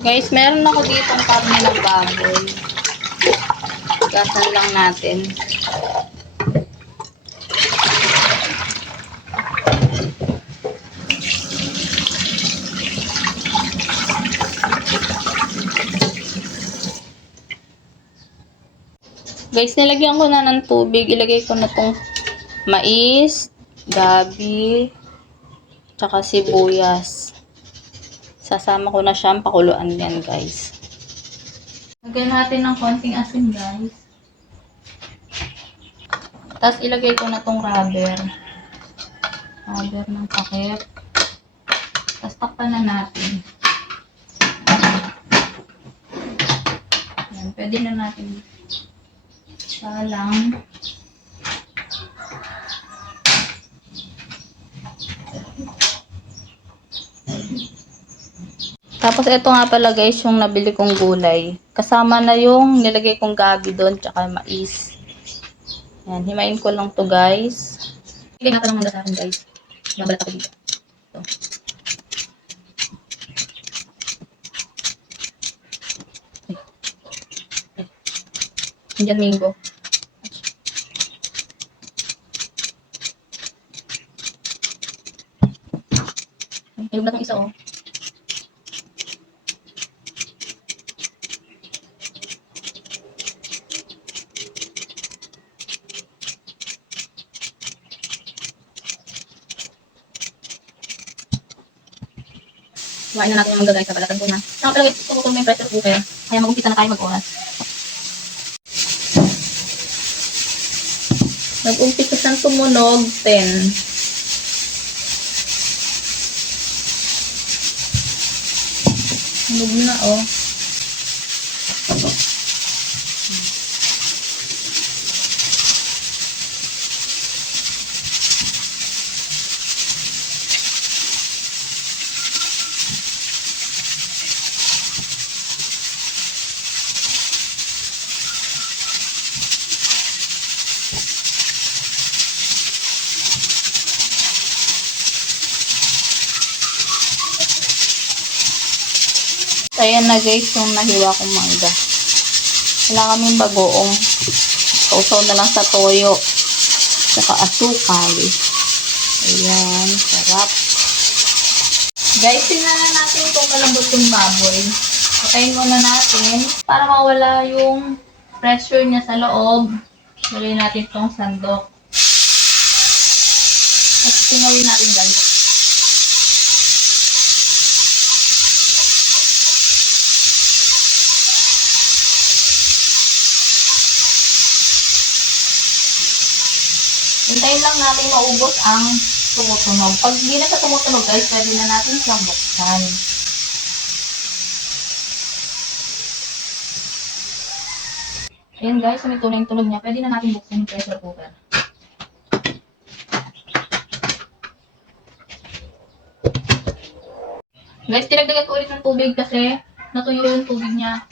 Guys, meron ako dito ang karne ng baboy. Gasan lang natin. Guys, nilagyan ko na ng tubig. Ilagay ko na tong mais, gabi, tsaka sibuyas. Sasama ko na siyang pakuluan yan, guys. Lagyan natin ng konting asin, guys. Tapos ilagay ko na tong rubber. Rubber ng pakit. Tapos takpan na natin. Yan, pwede na natin salang. Tapos ito nga pala guys yung nabili kong gulay. Kasama na yung nilagay kong gabi doon tsaka mais. Yan, himayin ko lang to guys. Hindi nga lang muna sa akin guys. Mabalat ako dito. Ito. Mango. Ay, Ayun na itong isa oh. Kumain na natin yung mangga guys, kabalatan ko na. Saka pala guys, kung may pressure cooker, kaya mag-umpisa na tayo mag-oras. Nag-umpisa siyang tumunog, 10. Tunog na oh. Ayan na guys, yung nahiwa kong mangga. Wala kaming bagoong. Kausaw na lang sa toyo. Saka asukal. Ayan, sarap. Guys, tingnan na natin kung malambot yung baboy. Patayin muna natin para mawala yung pressure niya sa loob. Lagay natin itong sandok. At tingawin natin guys. Hintayin lang natin maubos ang tumutunog. Pag hindi na siya tumutunog guys, pwede na natin siyang buksan. Ayan guys, may tunay tunog niya. Pwede na natin buksan yung pressure cooker. Guys, tinagdagan ko ulit ng tubig kasi natuyo yung tubig niya.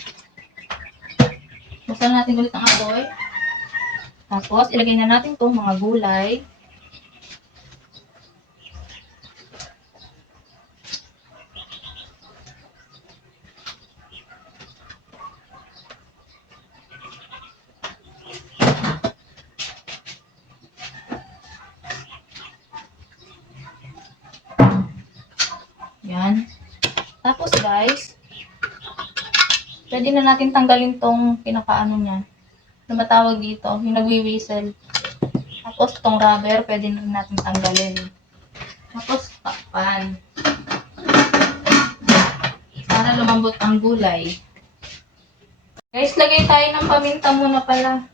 Buksan natin ulit ang apoy. Tapos, ilagay na natin itong mga gulay. Yan. Tapos, guys, pwede na natin tanggalin tong pinakaano niya na matawag dito, yung nagwi-whistle. Tapos, itong rubber, pwede na natin tanggalin. Tapos, takpan. Para lumambot ang gulay. Guys, lagay tayo ng paminta muna pala.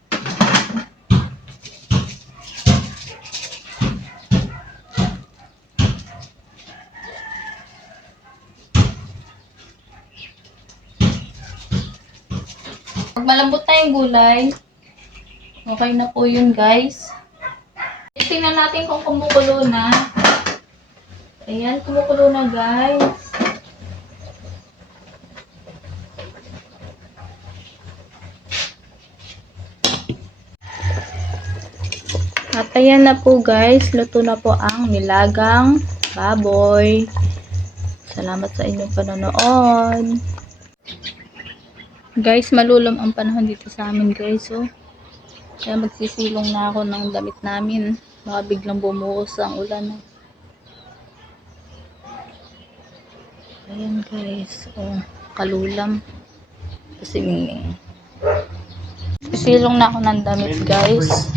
Pag malambot na yung gulay, Okay na po yun, guys. Tingnan natin kung kumukulo na. Ayan, kumukulo na, guys. At ayan na po guys, luto na po ang nilagang baboy. Salamat sa inyong panonood. Guys, malulom ang panahon dito sa amin guys. Oh. Kaya magsisilong na ako ng damit namin. Baka biglang bumuhos ang ulan. oh. Ayan guys. Oh, kalulam. Kasi mingning. Sisilong na ako ng damit guys.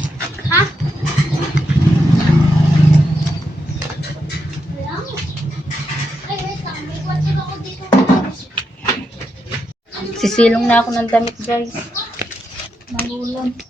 Sisilong na ako ng damit guys. Malulam.